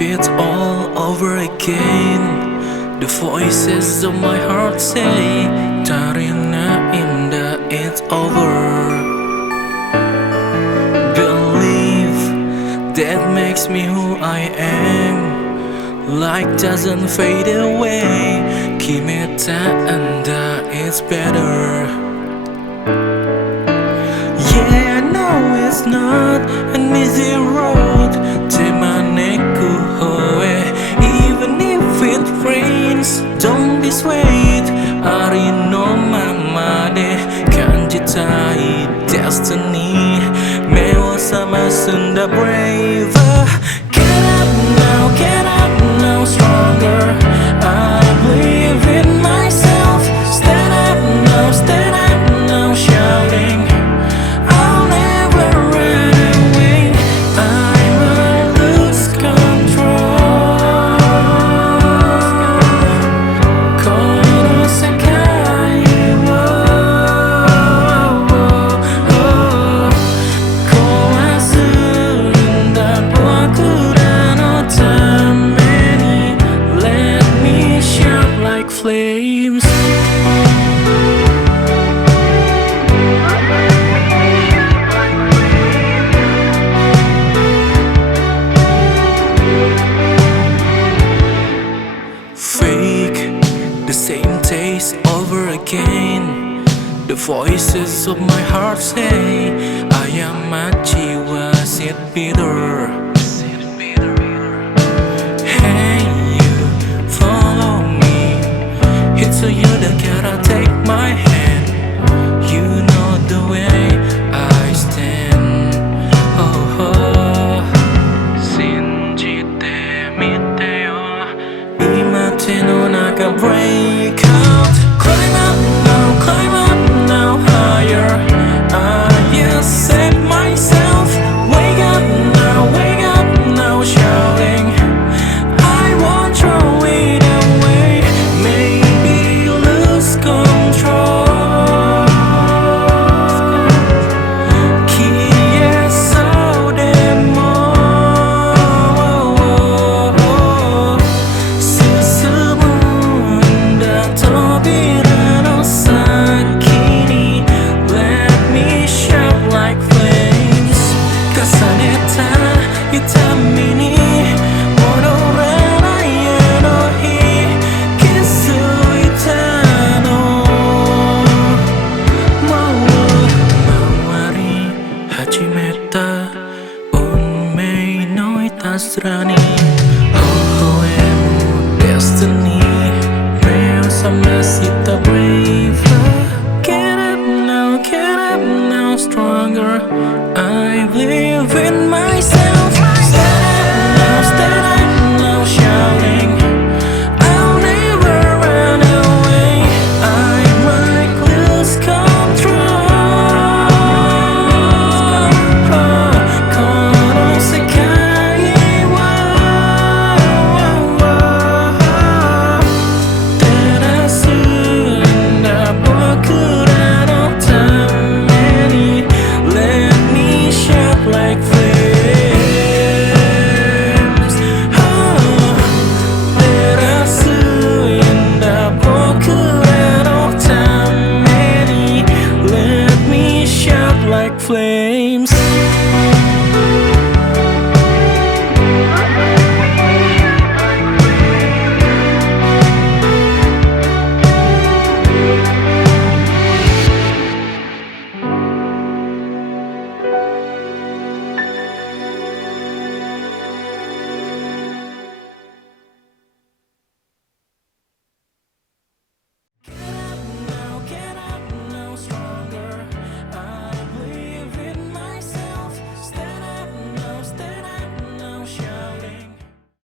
it all over again. The voices of my heart say, Darina Indah, it's over. Believe that makes me who I am. Light doesn't fade away. Kimita Anda, it's better. Yeah, I know it's not an easy road. Temaneku hoe, even if it rains, don't be swayed. Arino mama de kanjitai destiny. Mewa sama Sunda brave. Get up now, stronger. I believe in myself. Stand up now, shouting. I'll never run away. I will lose control. Kono sekai wo kowasun dan wakura no tameni. Let me shout like flames. Fake the same taste over again. The voices of my heart say, Ayamachi, was it bitter? Hey, you follow me. It's so you that gotta take my hand. You know the way I stand. Oh, oh. Shinjite mite yo. Imate no naka break out. Climb up now, higher. I just set myself. Wake up now, shouting. I won't throw it away. Maybe lose control. Kiye so demo. Susumunda tobira no sakini. Let me shout like flames. Kasaneta itamini. Destiny, real sama sita brave. Get up now, stronger.